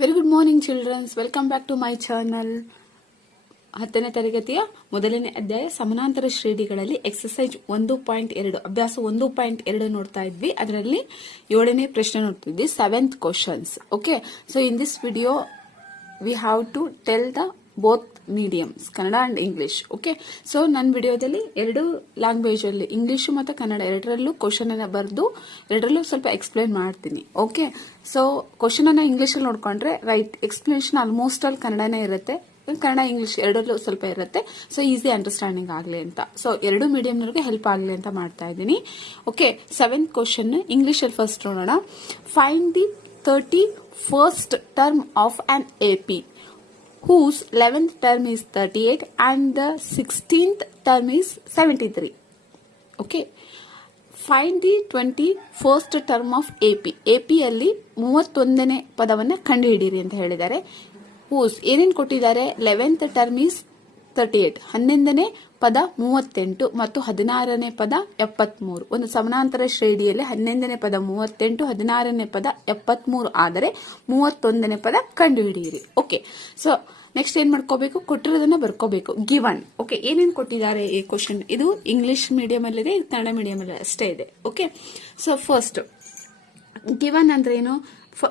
Very good morning childrens welcome back to my channel ಹತ್ತನೇ ತರಗತಿಯ ಮೊದಲನೇ ಅಧ್ಯಾಯ ಸಮಾನಾಂತರ ಶ್ರೇಣಿಗಳಲ್ಲಿ ಎಕ್ಸಸೈಜ್ ಒಂದು ಪಾಯಿಂಟ್ ಎರಡು, ಅಭ್ಯಾಸ ಒಂದು ಪಾಯಿಂಟ್ ಎರಡು ನೋಡ್ತಾ ಇದ್ವಿ. ಅದರಲ್ಲಿ ಏಳನೇ ಪ್ರಶ್ನೆ ನೋಡ್ತಿದ್ವಿ seventh questions okay so in this video we have to tell the both mediums Kannada and English okay so ನನ್ನ ವಿಡಿಯೋದಲ್ಲಿ ಎರಡು ಲ್ಯಾಂಗ್ವೇಜ್ ಅಲ್ಲಿ ಇಂಗ್ಲಿಷ್ ಮತ್ತು ಕನ್ನಡ ಎರಡರಲ್ಲೂ ಕ್ವಶನ್ ಅನ್ನ ಬರೆದು, ಎರಡರಲ್ಲೂ ಸ್ವಲ್ಪ ಎಕ್ಸ್ಪ್ಲೇನ್ ಮಾಡ್ತೀನಿ ಓಕೆ ಸೊ ಕ್ವಶನ್ ಇಂಗ್ಲೀಷಲ್ಲಿ ನೋಡ್ಕೊಂಡ್ರೆ ರೈಟ್ ಎಕ್ಸ್ಪ್ಲನೇಷನ್ ಆಲ್ಮೋಸ್ಟ್ ಆಲ್ ಕನ್ನಡನೇ ಇರುತ್ತೆ. ಕನ್ನಡ ಇಂಗ್ಲಿಷ್ ಎರಡರಲ್ಲೂ ಸ್ವಲ್ಪ ಇರುತ್ತೆ. ಸೊ ಈಸಿ ಅಂಡರ್ಸ್ಟ್ಯಾಂಡಿಂಗ್ ಆಗಲಿ ಅಂತ. ಸೊ ಎರಡು ಮೀಡಿಯಂನವ್ರಿಗೆ ಹೆಲ್ಪ್ ಆಗಲಿ ಅಂತ ಮಾಡ್ತಾ ಇದ್ದೀನಿ ಓಕೆ ಸೆವೆಂತ್ ಕ್ವಶನ್ ಇಂಗ್ಲಿಷ್ ಅಲ್ಲಿ ಫಸ್ಟ್ ನೋಡೋಣ. Find the thirty first term of an A P whose 11th term is 38 and the 16th term is 73. Okay. Find the twenty first term of A P A ಪಿಯಲ್ಲಿ ಮೂವತ್ತೊಂದನೇ ಪದವನ್ನು ಕಂಡುಹಿಡಿಯಿರಿ ಅಂತ ಹೇಳಿದ್ದಾರೆ. Whose ಏನೇನು ಕೊಟ್ಟಿದ್ದಾರೆ? Eleventh term is thirty eight ಹನ್ನೊಂದನೇ ಪದ ಮೂವತ್ತೆಂಟು ಮತ್ತು ಹದಿನಾರನೇ ಪದ ಎಪ್ಪತ್ಮೂರು. ಒಂದು ಸಮಾನಾಂತರ ಶ್ರೇಣಿಯಲ್ಲಿ ಹನ್ನೊಂದನೇ ಪದ ಮೂವತ್ತೆಂಟು, ಹದಿನಾರನೇ ಪದ ಎಪ್ಪತ್ಮೂರು ಆದರೆ ಮೂವತ್ತೊಂದನೇ ಪದ ಕಂಡುಹಿಡಿಯಿರಿ. ಓಕೆ ಸೊ ನೆಕ್ಸ್ಟ್ ಏನ್ ಮಾಡ್ಕೋಬೇಕು? ಕೊಟ್ಟಿರೋದನ್ನ ಬರ್ಕೋಬೇಕು. ಗಿವನ್ ಓಕೆ ಏನೇನು ಕೊಟ್ಟಿದ್ದಾರೆ ಈ ಕ್ವಶನ್ ಇದು ಇಂಗ್ಲಿಷ್ ಮೀಡಿಯಂ ಅಲ್ಲಿದೆ ಕನ್ನಡ ಮೀಡಿಯಂ ಅಲ್ಲಿ ಅಷ್ಟೇ ಇದೆ. ಓಕೆ ಸೊ ಫಸ್ಟ್ ಗಿವನ್ ಅಂದ್ರೆ ಏನು?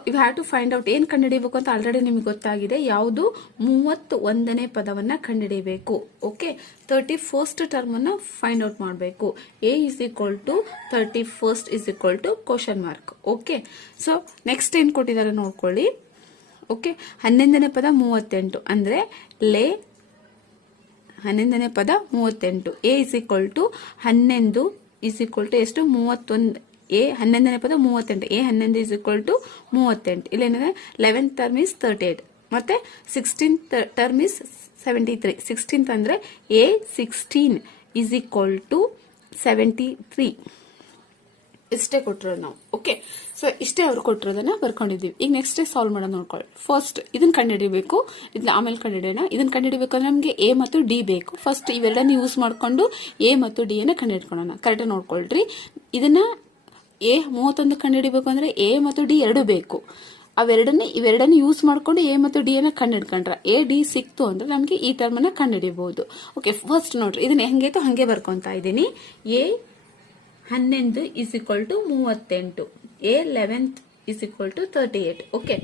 You have to find out ಏನ್ ಕಂಡುಹಿಡಿಯಬೇಕು ಅಂತ ಆಲ್ರೆಡಿ ನಿಮ್ಗೆ ಗೊತ್ತಾಗಿದೆ. ಯಾವುದು? ಮೂವತ್ತು ಒಂದನೇ ಪದವನ್ನ ಕಂಡುಹಿಡಿಯಬೇಕು ಓಕೆ ತರ್ಟಿ ಫಸ್ಟ್ ಟರ್ಮ್ ಅನ್ನ ಫೈಂಡ್ ಔಟ್ ಮಾಡಬೇಕು. A is equal to thirty first is equal to question mark okay so next ಏನ್ ಕೊಟ್ಟಿದ್ದಾರೆ ನೋಡ್ಕೊಳ್ಳಿ. ಓಕೆ? ಹನ್ನೊಂದನೇ ಪದ ಮೂವತ್ತೆಂಟು. ಅಂದರೆ ಲೇ, ಹನ್ನೊಂದನೇ ಪದ ಮೂವತ್ತೆಂಟು. ಎ ಇಸ್ ಈಕ್ವಲ್ ಟು ಹನ್ನೊಂದು ಇಸ್ ಈಕ್ವಲ್ ಟು ಎಷ್ಟು? ಮೂವತ್ತೊಂದು. ಎ, ಹನ್ನೊಂದನೇ ಪದ ಮೂವತ್ತೆಂಟು. ಎ ಹನ್ನೊಂದು ಇಸ್ ಈಕ್ವಲ್ ಟು ಮೂವತ್ತೆಂಟು. ಇಲ್ಲೇನಂದರೆ eleventh term is thirty eight ಮತ್ತೆ sixteen term is seventy three sixteenth ಅಂದರೆ A sixteen is equal to seventy three ಇಷ್ಟೇ ಕೊಟ್ಟಿರೋದು ನಾವು. ಓಕೆ ಸೊ ಇಷ್ಟೇ ಅವ್ರು ಕೊಟ್ಟಿರೋದನ್ನ ಬರ್ಕೊಂಡಿದ್ದೀವಿ. ಈಗ ನೆಕ್ಸ್ಟ್ ಸಾಲ್ವ್ ಮಾಡೋಣ ನೋಡ್ಕೊಳ್ಳಿ. ಫಸ್ಟ್ ಇದನ್ನ ಕಂಡುಹಿಡಿಬೇಕು. ಇದನ್ನ ಆಮೇಲೆ ಕಂಡುಹಿಡಿಯೋಣ. ಇದನ್ನ ಕಂಡುಹಿಡಿಬೇಕು ಅಂದ್ರೆ ನಮಗೆ ಎ ಮತ್ತು ಡಿ ಬೇಕು. ಫಸ್ಟ್ ಇವೆರಡನ್ನ ಯೂಸ್ ಮಾಡಿಕೊಂಡು ಎ ಮತ್ತು ಡಿ ಅನ್ನ ಕಂಡುಹಿಡ್ಕೊಳ್ಳೋಣ. ಕರೆಕ್ಟಾಗಿ ನೋಡ್ಕೊಳ್ರಿ. ಇದನ್ನ ಎ ಮೂವತ್ತೊಂದು ಕಂಡುಹಿಡಿಬೇಕು ಅಂದ್ರೆ ಎ ಮತ್ತು ಡಿ ಎರಡು ಬೇಕು. ಅವೆರಡನ್ನ, ಇವೆರಡನ್ನ ಯೂಸ್ ಮಾಡ್ಕೊಂಡು ಎ ಮತ್ತು ಡಿ ಅನ್ನ ಕಂಡುಹಿಡ್ಕೊಂಡ್ರೆ ಎ ಡಿ ಸಿಕ್ತು ಅಂದ್ರೆ ನಮಗೆ ಈ ಟರ್ಮ್ ಅನ್ನ ಕಂಡುಹಿಡಿಯಬಹುದು ಓಕೆ ಫಸ್ಟ್ ನೋಡ್ರಿ. ಇದನ್ನ ಹೆಂಗೈತೋ ಹಾಗೆ ಬರ್ಕೊತಾ ಇದ್ದೀನಿ. ಎ ಹನ್ನೊಂದು ಇಸ್ ಈಕ್ವಲ್ ಟು ಮೂವತ್ತೆಂಟು. A eleventh is equal to thirty eight okay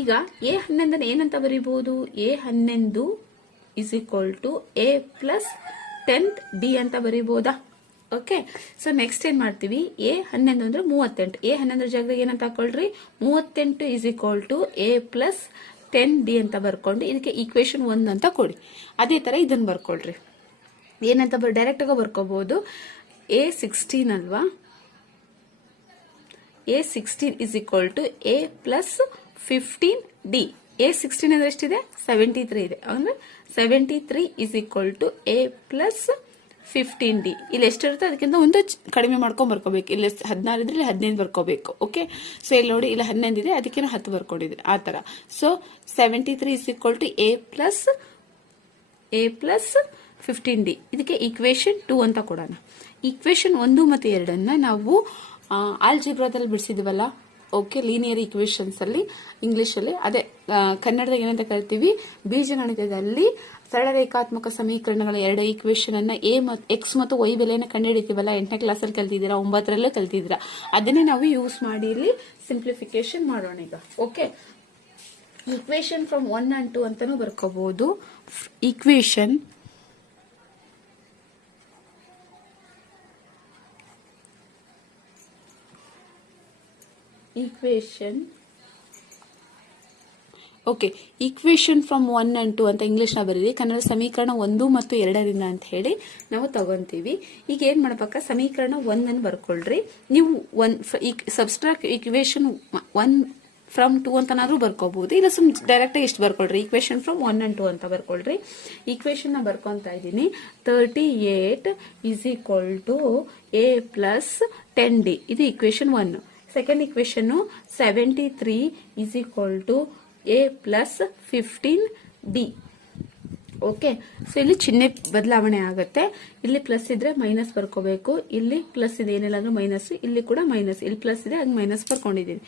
ಈಗ ಎ ಹನ್ನೊಂದನ್ನು ಏನಂತ ಬರೀಬಹುದು? ಎ ಹನ್ನೊಂದು is equal to A plus tenth D ಅಂತ ಬರೀಬಹುದಾ? ಓಕೆ ಸೊ ನೆಕ್ಸ್ಟ್ ಏನ್ ಮಾಡ್ತೀವಿ? ಎ ಹನ್ನೊಂದು ಅಂದ್ರೆ ಮೂವತ್ತೆಂಟು. ಎ ಹನ್ನೊಂದರ ಜಾಗದಾಗ ಏನಂತ ಹಾಕೊಳ್ರಿ? ಮೂವತ್ತೆಂಟು is equal to a plus ten d ಅಂತ ಬರ್ಕೊಂಡು ಇದಕ್ಕೆ ಈಕ್ವೇಶನ್ ಒಂದು ಅಂತ ಕೊಡಿ. ಅದೇ ತರ ಇದನ್ನ ಬರ್ಕೊಳ್ರಿ. ಏನಂತ ಬರ್ ಡೈರೆಕ್ಟ್ ಆಗಿ ಬರ್ಕೋಬಹುದು ಎ ಸಿಕ್ಸ್ಟೀನ್ ಅಲ್ವಾ? A sixteen is equal to a plus fifteen d a sixteen ಅಂದ್ರೆ ಎಷ್ಟಿದೆ? ಸೆವೆಂಟಿ ತ್ರೀ ಇದೆ. ಅಂದ್ರೆ seventy three is equal to a plus fifteen d ಇಲ್ಲಿ ಎಷ್ಟಿರುತ್ತೆ? ಅದಕ್ಕಿಂತ ಒಂದು ಕಡಿಮೆ ಮಾಡ್ಕೊಂಡ್ ಬರ್ಕೋಬೇಕು. ಇಲ್ಲಿ ಹದಿನಾರು ಇದ್ರೆ ಇಲ್ಲಿ ಹದಿನೈದು ಬರ್ಕೋಬೇಕು. ಓಕೆ ಸೊ ಇಲ್ಲಿ ನೋಡಿ, ಇಲ್ಲಿ ಹನ್ನೊಂದು ಇದೆ. ಅದಕ್ಕೆ ನಾವು ಹತ್ತು ಬರ್ಕೊಂಡಿದ್ರೆ ಆ ತರ so seventy three is equal to A plus A plus fifteen D ಇದಕ್ಕೆ ಈಕ್ವೇಶನ್ ಟೂ ಅಂತ ಕೊಡೋಣ. ಈಕ್ವೇಶನ್ ಒಂದು ಮತ್ತು ಎರಡನ್ನ ನಾವು ಆಲ್ಜಿಬ್ರಾದಲ್ಲಿ ಬಿಡಿಸಿದ್ವಲ್ಲ? ಓಕೆ ಲೀನಿಯರ್ ಈಕ್ವೇಶನ್ಸ್ ಅಲ್ಲಿ ಇಂಗ್ಲಿಷ್ ಅಲ್ಲಿ. ಅದೇ ಕನ್ನಡದಾಗ ಏನಂತ ಕರಿತೀವಿ? ಬೀಜಗಣಿತದಲ್ಲಿ ಸರಳ ರೇಖಾತ್ಮಕ ಸಮೀಕರಣಗಳ ಎರಡು ಈಕ್ವೇಶನ್ ಅನ್ನ ಎ ಮತ್ತು ಎಕ್ಸ್ ಮತ್ತು ವೈ ಬೆಲೆಯನ್ನು ಕಂಡುಹಿಡಿತೀವಲ್ಲ? ಎಂಟನೇ ಕ್ಲಾಸಲ್ಲಿ ಕಲ್ತಿದ್ದೀರಾ? ಒಂಬತ್ತರಲ್ಲೇ ಕಲ್ತಿದ್ದೀರಾ? ಅದನ್ನೇ ನಾವು ಯೂಸ್ ಮಾಡಿ ಇಲ್ಲಿ ಸಿಂಪ್ಲಿಫಿಕೇಶನ್ ಮಾಡೋಣ ಈಗ. Okay equation from one and two ಅಂತಲೂ ಬರ್ಕೋಬಹುದು equation equation okay equation from one and two ಅಂತ ಇಂಗ್ಲೀಷ್ನ ಬರೀರಿ. ಕನ್ನಡ ಸಮೀಕರಣ ಒಂದು ಮತ್ತು ಎರಡರಿಂದ ಅಂತ ಹೇಳಿ ನಾವು ತಗೊಂತೀವಿ. ಈಗ ಏನು ಮಾಡ್ಬೇಕಾ? ಸಮೀಕರಣ ಒಂದನ್ನು ಬರ್ಕೊಳ್ರಿ. ನೀವು one subtract equation one from two ಅಂತನಾದ್ರೂ ಬರ್ಕೋಬಹುದು ಇಲ್ಲ ಸುಮ್ ಡೈರೆಕ್ಟಾಗಿ ಎಷ್ಟು ಬರ್ಕೊಳ್ರಿ. Equation from one and two ಅಂತ ಬರ್ಕೊಳ್ರಿ. ಈಕ್ವೇಶನ್ ಬರ್ಕೊತಾ ಇದ್ದೀನಿ. Thirty eight is equal to a plus ten d ಇದು equation one second equation seventy three is equal to a plus fifteen d okay so ಇಲ್ಲಿ ಚಿಹ್ನೆ ಬದಲಾವಣೆ ಆಗುತ್ತೆ. ಇಲ್ಲಿ ಪ್ಲಸ್ ಇದ್ರೆ ಮೈನಸ್ ಬರ್ಕೋಬೇಕು. ಇಲ್ಲಿ ಪ್ಲಸ್ ಇದೆ. ಏನಿಲ್ಲ ಅಂದ್ರೆ ಮೈನಸ್ ಇಲ್ಲಿ ಕೂಡ ಮೈನಸ್ ಇಲ್ಲಿ ಪ್ಲಸ್ ಇದೆ, ಹಂಗೆ ಮೈನಸ್ ಬರ್ಕೊಂಡಿದ್ದೀನಿ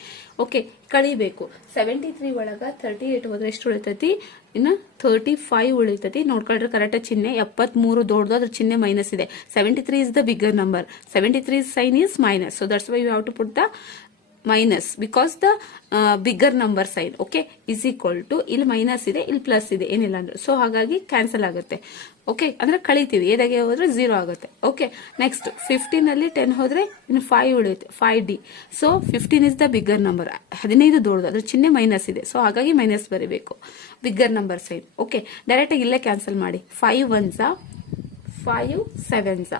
ಓಕೆ ಕಳಿಬೇಕು. ಸೆವೆಂಟಿ ತ್ರೀ ಒಳಗ ತರ್ಟಿ ಏಟ್ ಹೋದ್ರೆ ಎಷ್ಟು ಉಳಿತೈತಿ? ಇನ್ನು ತರ್ಟಿ ಫೈವ್ ಉಳಿತೈತಿ. ನೋಡ್ಕೊಂಡ್ರೆ ಕರೆಕ್ಟ್ ಚಿಹ್ನೆ. ಎಪ್ಪತ್ಮೂರು ದೊಡ್ಡದು, ಅದ್ರ ಚಿಹ್ನೆ ಮೈನಸ್ ಇದೆ. Seventy three is the bigger number seventy three sign is minus so that's why you have to put the minus because the bigger number sign okay is equal to ಇಲ್ಲಿ minus ಇದೆ, ಇಲ್ಲಿ plus ಇದೆ, ಏನಿಲ್ಲ ಅಂದ್ರೆ. So ಹಾಗಾಗಿ cancel ಆಗುತ್ತೆ. Okay ಅಂದ್ರೆ ಕಳಿತೀವಿ. ಏದಾಗೆ ಹೋದ್ರೆ ಝೀರೋ ಆಗುತ್ತೆ. ಓಕೆ ನೆಕ್ಸ್ಟ್ ಫಿಫ್ಟೀನ್ ಅಲ್ಲಿ ಟೆನ್ ಹೋದ್ರೆ ಇನ್ನು ಫೈವ್ ಉಳಿಯುತ್ತೆ five d so fifteen is the bigger number ಹದಿನೈದು ದೊಡ್ಡದು, ಅದ್ರ ಚಿಹ್ನೆ ಮೈನಸ್ ಇದೆ. ಸೊ ಹಾಗಾಗಿ ಮೈನಸ್ ಬರೀಬೇಕು. ಬಿಗ್ಗರ್ ನಂಬರ್ ಸೈನ್ ಓಕೆ ಡೈರೆಕ್ಟಾಗಿ ಇಲ್ಲೇ ಕ್ಯಾನ್ಸಲ್ ಮಾಡಿ. Five ones five sevens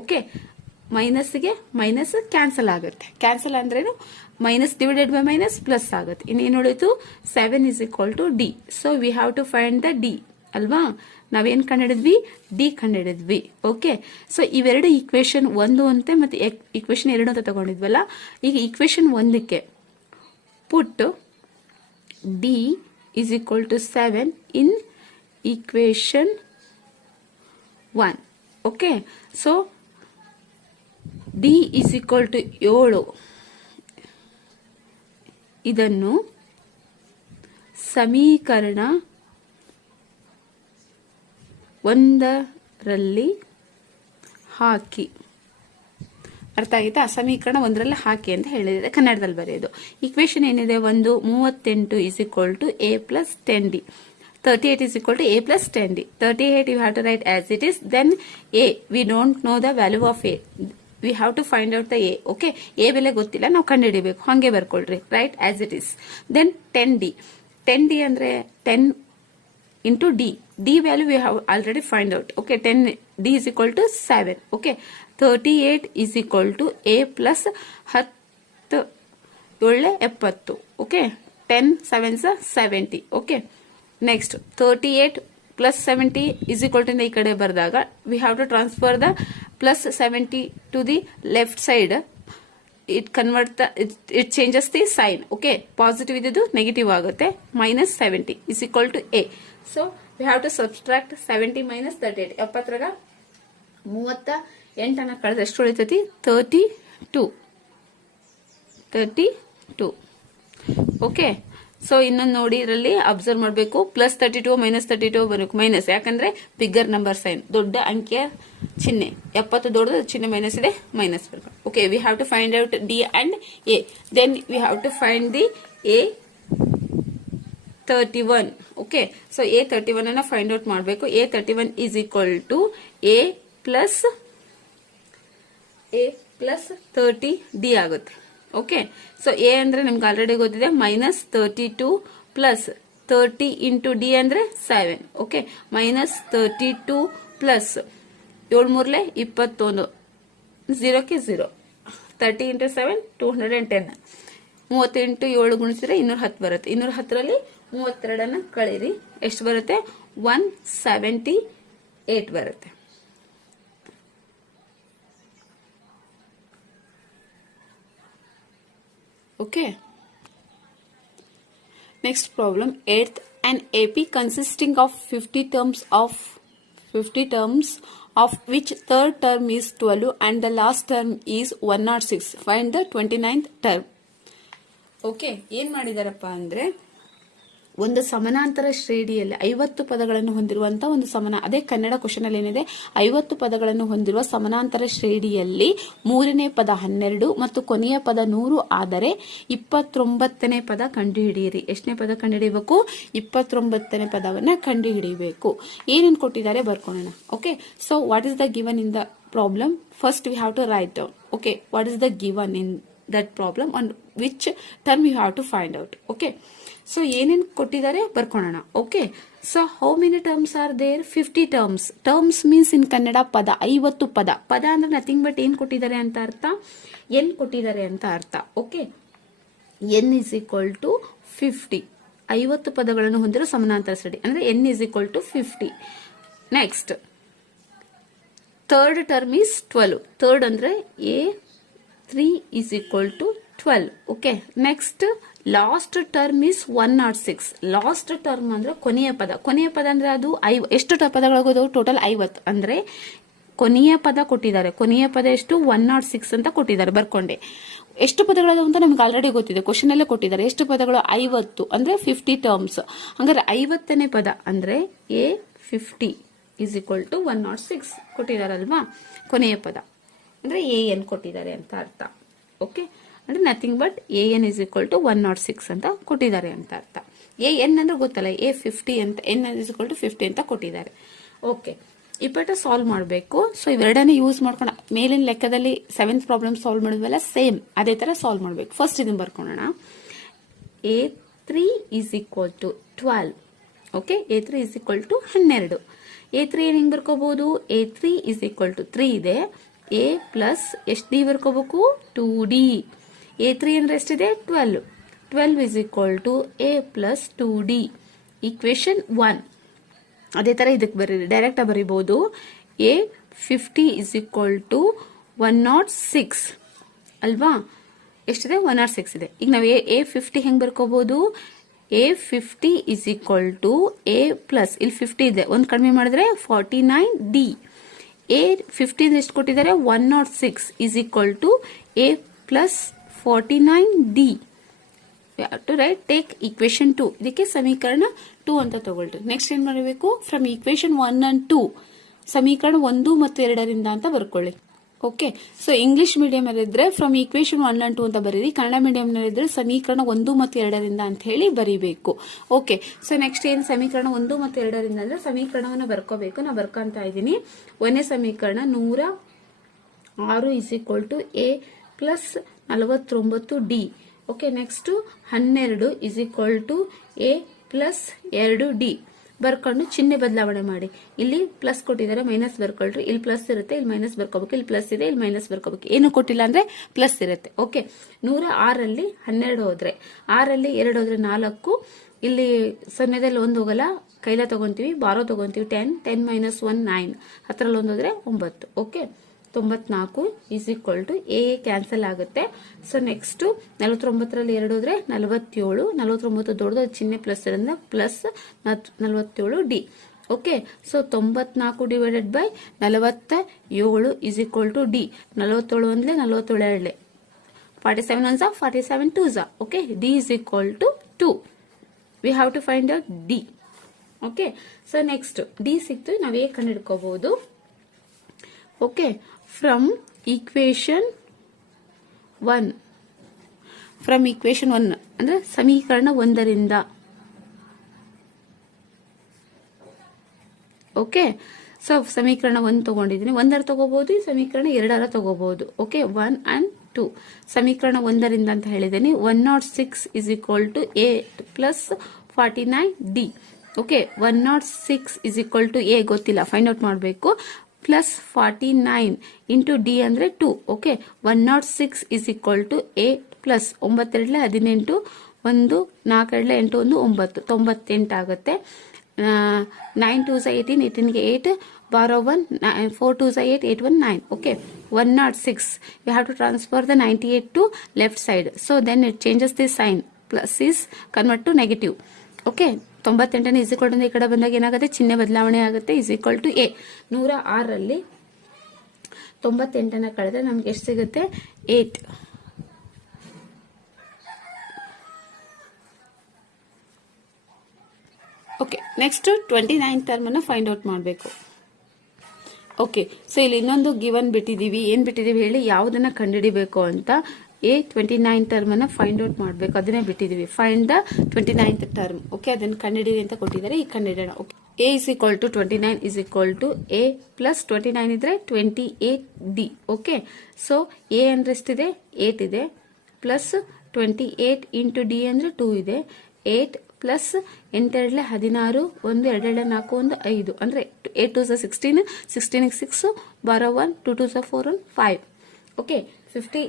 okay ಮೈನಸ್ಗೆ minus cancel ಆಗುತ್ತೆ. ಕ್ಯಾನ್ಸಲ್ ಅಂದ್ರೇನು? Minus divided by minus plus ಆಗುತ್ತೆ. ಇನ್ನೇನು ಉಳಿತು seven is equal to d so we have to find the d ಅಲ್ವಾ? ನಾವೇನ್ ಕಂಡಿಡಿದ್ವಿ ಡಿ ಕಂಡಿಡಿದ್ವಿ ಓಕೆ ಸೊ ಇವೆರಡು ಈಕ್ವೇಶನ್ ಒಂದು ಅಂತೆ ಮತ್ತೆ ಈಕ್ವೇಶನ್ ಎರಡು ಅಂತ ತಗೊಂಡಿದ್ವಲ್ಲ? ಈಗ ಈಕ್ವೇಶನ್ ಒಂದಕ್ಕೆ put d is equal to seven in equation one okay so d is equal to ಏಳು. ಇದನ್ನು ಸಮೀಕರಣ ಒಂದರಲ್ಲಿ ಹಾಕಿ. ಅರ್ಥ ಆಗಿತ್ತಾ ಸಮೀಕರಣ ಒಂದರಲ್ಲಿ ಹಾಕಿ ಅಂತ ಹೇಳಿದರೆ ಕನ್ನಡದಲ್ಲಿ ಬರೆಯೋದು. ಈಕ್ವೇಶನ್ ಏನಿದೆ? ಒಂದು, ಮೂವತ್ತೆಂಟು is equal to a plus ten d thirty eight is equal to a plus ten d thirty eight you have to write as it is then a we don't know the value of a we have to find out the a okay a ಬೆಲೆ ಗೊತ್ತಿಲ್ಲ, ನಾವು ಕಂಡುಹಿಡಿಬೇಕು. ಹಾಗೆ ಬರ್ಕೊಳ್ರಿ. Write as it is then ten d ten d ಅಂದ್ರೆ ten into d d value we have already find out okay ten d is equal to seven okay thirty eight is equal to a plus ಹತ್ತು. ಏಳೆ ಎಪ್ಪತ್ತು. Okay ten sevens seventy okay next thirty eight plus seventy is equal to ಈ ಕಡೆ ಬರೆದಾಗ we have to transfer the plus seventy to the left side it convert the it changes the sign okay positive ಇದ್ದು negative ಆಗುತ್ತೆ minus seventy is equal to a so we have to subtract seventy minus thirty eight ಎಪ್ಪತ್ತರಾಗ ಮೂವತ್ತ ಎಂಟನ ಕಳೆದ ಎಷ್ಟು ಉಳಿತೈತಿ? Thirty two thirty two okay so ಇನ್ನೊಂದು ನೋಡಿ ಇದರಲ್ಲಿ ಅಬ್ಸರ್ವ್ ಮಾಡಬೇಕು. Plus thirty two minus thirty two ಬರಬೇಕು ಮೈನಸ್ ಯಾಕಂದ್ರೆ ಬಿಗ್ಗರ್ ನಂಬರ್ ಸೈನ್ ದೊಡ್ಡ ಅಂಕಿಯ ಚಿಹ್ನೆ. ಎಪ್ಪತ್ತು ದೊಡ್ಡದು ಚಿಹ್ನೆ ಮೈನಸ್ ಇದೆ ಮೈನಸ್ ಬರಬೇಕು okay we have to find out d and a then we have to find the a thirty one okay so a thirty one ಅನ್ನ ಫೈಂಡ್ ಔಟ್ ಮಾಡಬೇಕು. A thirty one is equal to a plus a plus thirty d ಆಗುತ್ತೆ. Okay so a ಅಂದ್ರೆ ನಿಮ್ಗೆ already ಗೊತ್ತಿದೆ minus thirty two plus thirty into d ಅಂದ್ರೆ seven okay minus thirty two plus ಏಳು ಮೂರ್ಲೆ ಇಪ್ಪತ್ತೊಂದು. ಝೀರೋಕ್ಕೆ zero thirty into seven two hundred and ten ಮೂವತ್ತೆಂಟು ಏಳು ಗುಣಿಸಿದ್ರೆ ಇನ್ನೂರ ಹತ್ತು ಬರುತ್ತೆ. ಇನ್ನೂರ ಹತ್ತರಲ್ಲಿ ಮೂವತ್ತೆರಡನ್ನು ಕಳೀರಿ. ಎಷ್ಟು ಬರುತ್ತೆ? ಒನ್ ಸೆವೆಂಟಿ ಏಟ್ ಬರುತ್ತೆ. Okay. Next problem, 8th, an AP consisting of 50 terms of 50 terms of which third term is 12 and the last term is 106. Find the 29th term. Okay ಏನ್ ಮಾಡಿದಾರಪ್ಪ ಅಂದ್ರೆ ಒಂದು ಸಮಾನಾಂತರ ಶ್ರೇಣಿಯಲ್ಲಿ ಐವತ್ತು ಪದಗಳನ್ನು ಹೊಂದಿರುವಂತಹ ಒಂದು ಸಮಾನ, ಅದೇ ಕನ್ನಡ ಕ್ವಶನ್ ಅಲ್ಲಿ ಏನಿದೆ? ಐವತ್ತು ಪದಗಳನ್ನು ಹೊಂದಿರುವ ಸಮಾನಾಂತರ ಶ್ರೇಣಿಯಲ್ಲಿ ಮೂರನೇ ಪದ ಹನ್ನೆರಡು ಮತ್ತು ಕೊನೆಯ ಪದ ನೂರು ಆದರೆ ಇಪ್ಪತ್ತೊಂಬತ್ತನೇ ಪದ ಕಂಡುಹಿಡಿಯಿರಿ. ಎಷ್ಟನೇ ಪದ ಕಂಡುಹಿಡಿಯಬೇಕು? ಇಪ್ಪತ್ತೊಂಬತ್ತನೇ ಪದವನ್ನ ಕಂಡುಹಿಡಿಯಬೇಕು. ಏನೇನು ಕೊಟ್ಟಿದ್ದಾರೆ ಬರ್ಕೊಳ್ಳೋಣ okay so what is the given in the problem first we have to write down okay what is the given in that problem on which term you have to find out okay so ಏನೇನು ಕೊಟ್ಟಿದ್ದಾರೆ ಬರ್ಕೊಳ್ಳೋಣ okay so how many terms are there fifty terms terms means in Kannada ಪದ ಐವತ್ತು ಪದ ಪದ ಅಂದ್ರೆ nothing but ಏನು ಕೊಟ್ಟಿದ್ದಾರೆ ಅಂತ ಅರ್ಥ? ಎನ್ ಕೊಟ್ಟಿದ್ದಾರೆ ಅಂತ ಅರ್ಥ okay n is equal to fifty ಐವತ್ತು ಪದಗಳನ್ನು ಹೊಂದಿರೋ ಸಮಾನಾಂತರ ಸಡಿ ಅಂದರೆ n is equal to fifty next third term is twelve third ಅಂದರೆ a three is equal to twelve okay next last term is one not six last term ಅಂದ್ರೆ ಕೊನೆಯ ಪದ. ಕೊನೆಯ ಪದ ಅಂದ್ರೆ ಅದು ಐವ, ಎಷ್ಟು ಟ- ಪದಗಳಾಗೋದು? ಟೋಟಲ್ ಐವತ್ತು. ಅಂದ್ರೆ ಕೊನೆಯ ಪದ ಕೊಟ್ಟಿದ್ದಾರೆ. ಕೊನೆಯ ಪದ ಎಷ್ಟು? ಒನ್ ನಾಟ್ ಸಿಕ್ಸ್ ಅಂತ ಕೊಟ್ಟಿದ್ದಾರೆ. ಬರ್ಕೊಂಡೆ. ಎಷ್ಟು ಪದಗಳದು ಅಂತ ನಮ್ಗೆ ಆಲ್ರೆಡಿ ಗೊತ್ತಿದೆ. ಕ್ವಶನ್ ಅಲ್ಲೇ ಕೊಟ್ಟಿದ್ದಾರೆ. ಎಷ್ಟು ಪದಗಳು? ಐವತ್ತು. ಅಂದ್ರೆ ಫಿಫ್ಟಿ ಟರ್ಮ್ಸ್ ಹಂಗಾರೆ ಐವತ್ತನೇ ಪದ ಅಂದ್ರೆ a fifty is equal to one not six ಕೊಟ್ಟಿದಾರಲ್ವಾ ಕೊನೆಯ ಪದ. ಅಂದ್ರೆ ಎ ಎನ್ ಕೊಟ್ಟಿದ್ದಾರೆ ಅಂತ ಅರ್ಥ. ಓಕೆ ಅಂದ್ರೆ nothing but a n is equal to one not six ಅಂತ ಕೊಟ್ಟಿದ್ದಾರೆ ಅಂತ ಅರ್ಥ. ಎ ಎನ್ ಅಂದ್ರೆ ಗೊತ್ತಲ್ಲ, ಎ ಫಿಫ್ಟಿ ಅಂತ, n is equal to fifty ಅಂತ ಕೊಟ್ಟಿದ್ದಾರೆ. ಓಕೆ ಪಾಠ ಸಾಲ್ವ್ ಮಾಡಬೇಕು. ಸೊ ಇವೆರಡನ್ನೇ ಯೂಸ್ ಮಾಡ್ಕೊಂಡು, ಮೇಲಿನ ಲೆಕ್ಕದಲ್ಲಿ ಸೆವೆಂತ್ ಪ್ರಾಬ್ಲಮ್ ಸಾಲ್ವ್ ಮಾಡಿದ್ವಲ್ಲ ಸೇಮ್ ಅದೇ ತರ ಸಾಲ್ವ್ ಮಾಡಬೇಕು. ಫಸ್ಟ್ ಇದನ್ನ ಬರ್ಕೊಳ್ಳೋಣ a three is equal to twelve okay a three is equal to ಹನ್ನೆರಡು. ಎ ತ್ರೀ ಏನು ಹೆಂಗೆ ಬರ್ಕೋಬೋದು? A three is equal to three ಇದೆ. ಎ ಪ್ಲಸ್ ಎಷ್ಟು ಡಿ ಬರ್ಕೋಬೇಕು? ಟೂ ಡಿ ಎ ತ್ರೀ ಅಂದರೆ ಎಷ್ಟಿದೆ? Twelve twelve is equal to a plus two d equation one ಅದೇ ಥರ ಇದಕ್ಕೆ ಬರೀರಿ ಡೈರೆಕ್ಟಾಗಿ ಬರಿಬೋದು a fifty is equal to one not six ಅಲ್ವಾ? ಎಷ್ಟಿದೆ? ಒನ್ ನಾಟ್ ಸಿಕ್ಸ್ ಇದೆ. ಈಗ ನಾವು ಎ ಎ ಫಿಫ್ಟಿ ಹೆಂಗೆ ಬರ್ಕೋಬೋದು a fifty is equal to a plus ಇಲ್ಲಿ ಫಿಫ್ಟಿ ಇದೆ. ಒಂದು ಕಡಿಮೆ ಮಾಡಿದ್ರೆ forty nine d a fifteen ಎಷ್ಟು ಕೊಟ್ಟಿದ್ದಾರೆ? One not six is equal to a plus forty nine d to write take equation two ಇದಕ್ಕೆ ಸಮೀಕರಣ ಟೂ ಅಂತ ತಗೊಳ್ರಿ. ನೆಕ್ಸ್ಟ್ ಏನ್ ಮಾಡಬೇಕು? From equation one and two ಸಮೀಕರಣ ಒಂದು ಮತ್ತು ಎರಡರಿಂದ ಅಂತ ಬರ್ಕೊಳ್ಳಿ. ಓಕೆ ಸೊ ಇಂಗ್ಲಿಷ್ ಮೀಡಿಯಂ ಇದ್ರೆ from equation one and two ಅಂತ ಬರೀರಿ. ಕನ್ನಡ ಮೀಡಿಯಂ ಇದ್ರೆ ಸಮೀಕರಣ ಒಂದು ಮತ್ತು ಎರಡರಿಂದ ಅಂತ ಹೇಳಿ ಬರೀಬೇಕು. ಓಕೆ ಸೊ ನೆಕ್ಸ್ಟ್ ಏನು ಸಮೀಕರಣ ಒಂದು ಮತ್ತು ಎರಡರಿಂದ ಅಂದ್ರೆ ಸಮೀಕರಣವನ್ನು ಬರ್ಕೋಬೇಕು. ನಾ ಬರ್ಕೊಂತ ಇದ್ದೀನಿ. ಒಂದೇ ಸಮೀಕರಣ ನೂರ ಆರು is equal to a plus ನಲವತ್ತೊಂಬತ್ತು ಡಿ ಓಕೆ ನೆಕ್ಸ್ಟ್ ಹನ್ನೆರಡು is equal to a plus ಎರಡು ಡಿ ಬರ್ಕೊಂಡು ಚಿಹ್ನೆ ಬದಲಾವಣೆ ಮಾಡಿ. ಇಲ್ಲಿ ಪ್ಲಸ್ ಕೊಟ್ಟಿದ್ದಾರೆ ಮೈನಸ್ ಬರ್ಕೊಳ್ರಿ. ಇಲ್ಲಿ ಪ್ಲಸ್ ಇರುತ್ತೆ, ಇಲ್ಲಿ ಮೈನಸ್ ಬರ್ಕೋಬೇಕು ಇಲ್ಲಿ ಪ್ಲಸ್ ಇದೆ, ಇಲ್ಲಿ ಮೈನಸ್ ಬರ್ಕೋಬೇಕು ಏನು ಕೊಟ್ಟಿಲ್ಲ ಅಂದ್ರೆ ಪ್ಲಸ್ ಇರುತ್ತೆ. ಓಕೆ ನೂರ ಆರಲ್ಲಿ ಹನ್ನೆರಡು ಹೋದ್ರೆ. ಆರಲ್ಲಿ ಎರಡು ಹೋದ್ರೆ ನಾಲ್ಕು. ಇಲ್ಲಿ ಸೊನ್ನೆದಲ್ಲಿ ಒಂದು ಹೋಗಲ್ಲ. ಕೈಲ ತಗೊಂತೀವಿ, borrow ತಗೊಂತೀವಿ ten ten minus one nine ಹತ್ತರಲ್ಲಿ ಒಂದು ಹೋದ್ರೆ ಒಂಬತ್ತು. ಓಕೆ ತೊಂಬತ್ನಾಲ್ಕು is equal to a cancel ಆಗುತ್ತೆ. ಸೊ ನೆಕ್ಸ್ಟ್ ನಲವತ್ತೊಂಬತ್ತರಲ್ಲಿ ಎರಡು ಹೋದ್ರೆ ನಲವತ್ತೇಳು. ನಲವತ್ತೊಂಬತ್ತು ದೊಡ್ಡದು ಚಿಹ್ನೆ ಪ್ಲಸ್ ಇರೋದ್ರಿಂದ ಪ್ಲಸ್ ನಲವತ್ತೇಳು ಡಿ ಓಕೆ ಸೊ ತೊಂಬತ್ನಾಲ್ಕು ಡಿವೈಡೆಡ್ ಬೈ ನಲವತ್ತ ಏಳು ಈಸ್ ಈಕ್ವಲ್ ಟು ಡಿ ನಲವತ್ತೇಳು ಒಂದ್ಲೆ, ನಲವತ್ತೇಳು ಎರಡಲೆ. Forty seven ones forty seven two Jha okay d is equal to two we have to find out d okay so next d ಸಿಕ್ತು. ನಾವೇ ಕಂಡುಹಿಡ್ಕೋಬಹುದು? Okay from equation one from equation one ಅಂದ್ರೆ ಸಮೀಕರಣ ಒಂದರಿಂದ. Okay so ಸಮೀಕರಣ ಒಂದು ತಗೊಂಡಿದ್ದೀನಿ. ಒಂದರ ತಗೋಬಹುದು ಈ ಸಮೀಕರಣ ಎರಡರ ತಗೋಬಹುದು ಓಕೆ ಒನ್ ಅಂಡ್ ಟು ಸಮೀಕರಣ ಒಂದರಿಂದ ಅಂತ ಹೇಳಿದ್ದೀನಿ. One not six is equal to a plus forty nine d okay one not six is equal to a ಗೊತ್ತಿಲ್ಲ. ಫೈಂಡ್ ಔಟ್ ಮಾಡಬೇಕು. Plus forty nine into d ಅಂದರೆ two okay one not six is equal to a plus ಒಂಬತ್ತೆರಡಲೆ ಹದಿನೆಂಟು, ಒಂದು ನಾಲ್ಕೆರಡಲೆ ಎಂಟು, ಒಂದು ಒಂಬತ್ತು, ತೊಂಬತ್ತೆಂಟು ಆಗುತ್ತೆ. ನೈನ್ ಟೂ ಝ eighteen ಏಯ್ಟೀನ್ಗೆ eight borrow one four two ಝ eight eight one nine okay one not six you have to transfer the ninety eight to left side so then it changes the sign plus is convert to negative okay ತೊಂಬತ್ತೆಂಟನೇ is equal to ಈ ಕಡೆ ಬಂದಾಗ ಏನಾಗುತ್ತೆ? ಚಿಹ್ನೆ ಬದಲಾವಣೆ ಆಗುತ್ತೆ is equal to A. ನೂರ ಆರರಲ್ಲಿ ತೊಂಬತ್ತೆಂಟನ ಕಳೆದ್ರೆ ನಮ್ಗೆ ಎಷ್ಟು ಸಿಗುತ್ತೆ? Eight. Okay next twenty nine ಟರ್ಮನ್ನು find out ಮಾಡಬೇಕು. ಓಕೆ ಸೊ ಇಲ್ಲಿ ಇನ್ನೊಂದು ಗಿವನ್ ಬಿಟ್ಟಿದ್ದೀವಿ. ಏನ್ ಬಿಟ್ಟಿದ್ದೀವಿ ಹೇಳಿ? ಯಾವ್ದನ್ನ ಕಂಡುಹಿಡಿಬೇಕು ಅಂತ. ಎ ಟ್ವೆಂಟಿ ನೈನ್ ಟರ್ಮನ್ನು ಫೈಂಡ್ ಔಟ್ ಮಾಡಬೇಕು. ಅದನ್ನೇ ಬಿಟ್ಟಿದ್ದೀವಿ find the twenty ninth term okay ಅದನ್ನ ಕಂಡಿಡೀರಿ ಅಂತ ಕೊಟ್ಟಿದ್ದಾರೆ. ಈ ಕಂಡುಹಿಡೋಣ okay a is equal to twenty nine is equal to a plus twenty nine ಇದ್ದರೆ twenty eight d okay so a ಅಂದ್ರೆ ಎಷ್ಟಿದೆ? ಏಟ್ ಇದೆ. Plus twenty eight into d ಅಂದ್ರೆ ಟೂ ಇದೆ. ಏಟ್ ಪ್ಲಸ್ ಎಂಟೆರಡಲೆ ಹದಿನಾರು, ಒಂದು ಎರಡೆರಡೆ ನಾಲ್ಕು, ಒಂದು ಐದು. ಅಂದ್ರೆ ಏಟ್ ಟು ಸ sixteen ಸಿಕ್ಸ್ಟೀನಿಗೆ six borrow one two two ಸ four one five okay fifty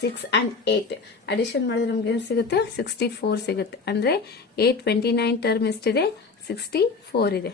six and eight addition ಮಾಡಿದ್ರೆ ನಮ್ಗೆ ಏನು ಸಿಗುತ್ತೆ? ಸಿಕ್ಸ್ಟಿ ಫೋರ್ ಸಿಗುತ್ತೆ. ಅಂದರೆ ಏಟ್ ಟ್ವೆಂಟಿ ನೈನ್ ಟರ್ಮ್ ಎಷ್ಟಿದೆ? ಸಿಕ್ಸ್ಟಿ ಫೋರ್ ಇದೆ.